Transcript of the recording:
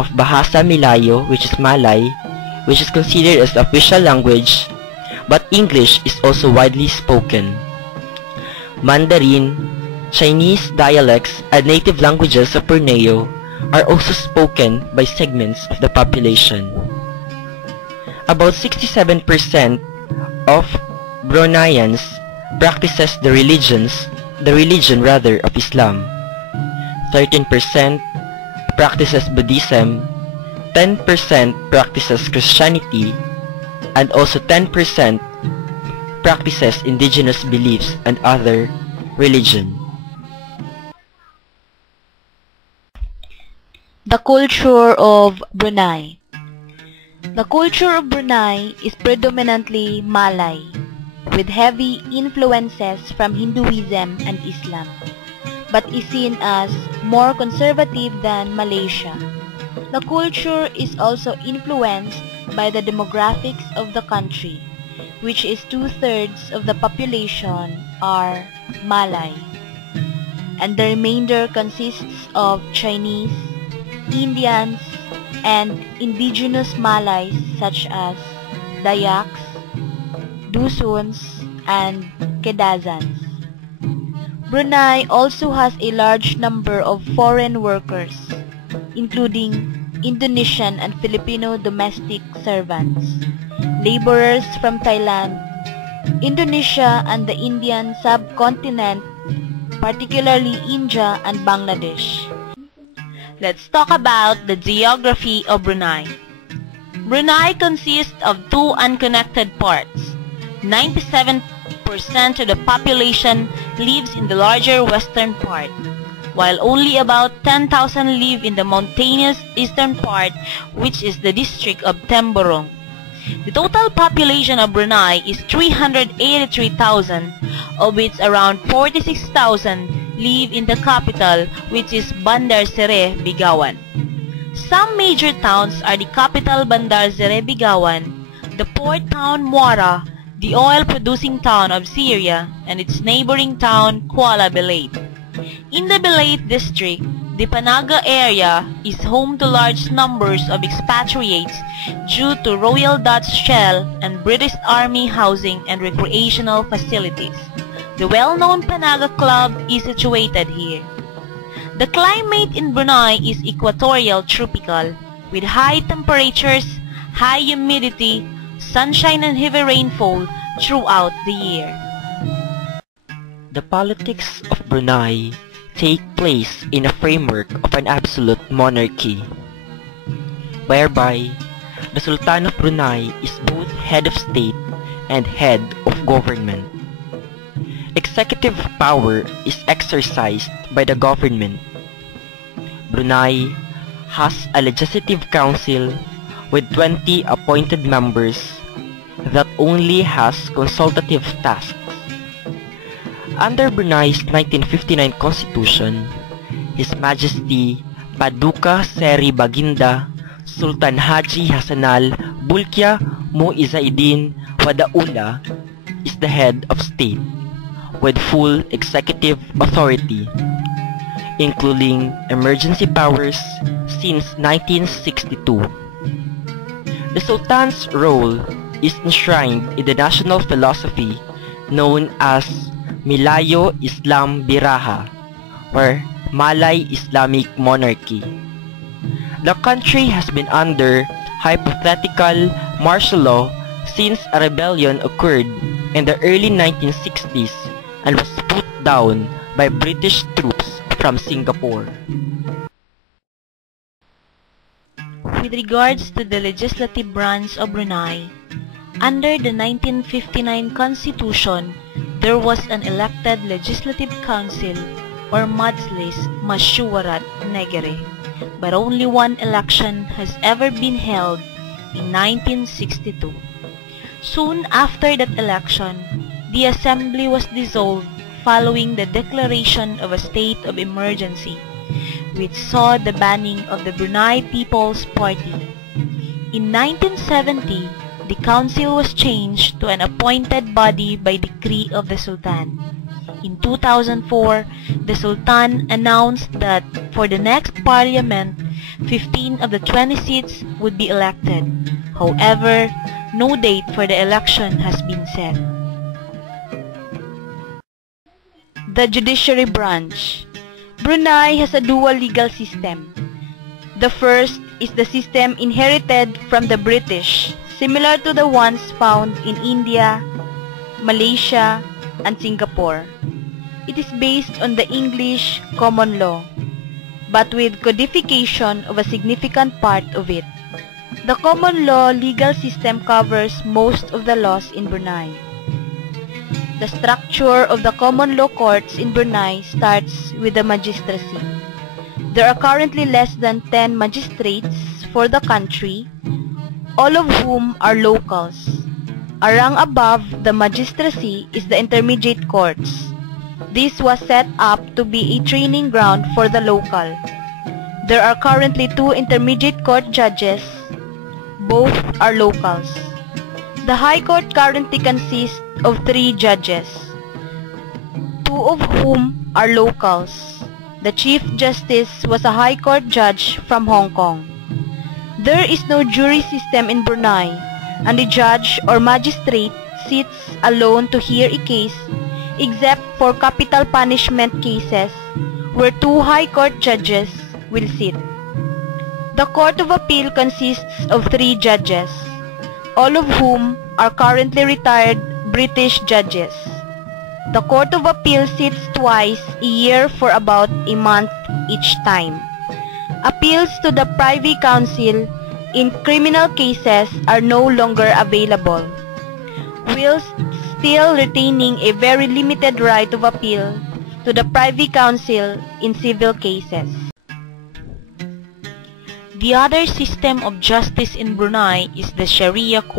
of Bahasa Melayu, which is Malay, which is considered as the official language, but English is also widely spoken. Mandarin, Chinese dialects, and native languages of Borneo are also spoken by segments of the population. About 67% of Bruneians practices the religion of Islam. 13% practices Buddhism, 10% practices Christianity, and also 10% practices indigenous beliefs and other religion. The culture of Brunei. The culture of Brunei is predominantly Malay, with heavy influences from Hinduism and Islam, but is seen as more conservative than Malaysia. The culture is also influenced by the demographics of the country, which is 2/3 of the population are Malay, and the remainder consists of Chinese, Indians, and indigenous Malays such as Dayaks, Dusuns, and Kedazans. Brunei also has a large number of foreign workers, including Indonesian and Filipino domestic servants, laborers from Thailand, Indonesia, and the Indian subcontinent, particularly India and Bangladesh. Let's talk about the geography of Brunei. Brunei consists of two unconnected parts. 97% of the population lives in the larger western part, while only about 10,000 live in the mountainous eastern part, which is the district of Temborong. The total population of Brunei is 383,000, of which around 46,000 live in the capital, which is Bandar Seri Begawan. Some major towns are the capital Bandar Seri Begawan, the port town Muara, the oil-producing town of Syria, and its neighboring town Kuala Belait. In the Belait district, the Panaga area is home to large numbers of expatriates due to Royal Dutch Shell and British Army housing and recreational facilities. The well-known Panaga Club is situated here. The climate in Brunei is equatorial tropical, with high temperatures, high humidity, sunshine and heavy rainfall throughout the year. The politics of Brunei take place in a framework of an absolute monarchy, whereby the Sultan of Brunei is both head of state and head of government. Executive power is exercised by the government. Brunei has a legislative council with 20 appointed members that only has consultative tasks. Under Brunei's 1959 constitution, His Majesty Paduka Seri Baginda Sultan Haji Hassanal Bolkiah Muizzaddin Wadaula is the head of state, with full executive authority, including emergency powers since 1962. The Sultan's role is enshrined in the national philosophy known as Melayu Islam Biraha, or Malay Islamic Monarchy. The country has been under hypothetical martial law since a rebellion occurred in the early 1960s and was put down by British troops from Singapore. With regards to the legislative branch of Brunei, under the 1959 Constitution, there was an elected Legislative Council or Majlis Masyuarat Negeri, but only one election has ever been held in 1962. Soon after that election, the assembly was dissolved following the declaration of a state of emergency, which saw the banning of the Brunei People's Party. In 1970, the council was changed to an appointed body by decree of the Sultan. In 2004, the Sultan announced that for the next parliament, 15 of the 20 seats would be elected. However, no date for the election has been set. The Judiciary Branch. Brunei has a dual legal system. The first is the system inherited from the British, similar to the ones found in India, Malaysia, and Singapore. It is based on the English common law, but with codification of a significant part of it. The common law legal system covers most of the laws in Brunei. The structure of the common law courts in Brunei starts with the magistracy. There are currently less than 10 magistrates for the country, all of whom are locals. A rank above the magistracy is the intermediate courts. This was set up to be a training ground for the local. There are currently 2 intermediate court judges. Both are locals. The High Court currently consists of 3 judges, 2 of whom are locals. The Chief Justice was a High Court judge from Hong Kong. There is no jury system in Brunei, and the judge or magistrate sits alone to hear a case, except for capital punishment cases, where 2 High Court judges will sit. The Court of Appeal consists of 3 judges, all of whom are currently retired British judges. The Court of Appeal sits twice a year for about a month each time. Appeals to the Privy Council in criminal cases are no longer available, whilst still retaining a very limited right of appeal to the Privy Council in civil cases. The other system of justice in Brunei is the Sharia court.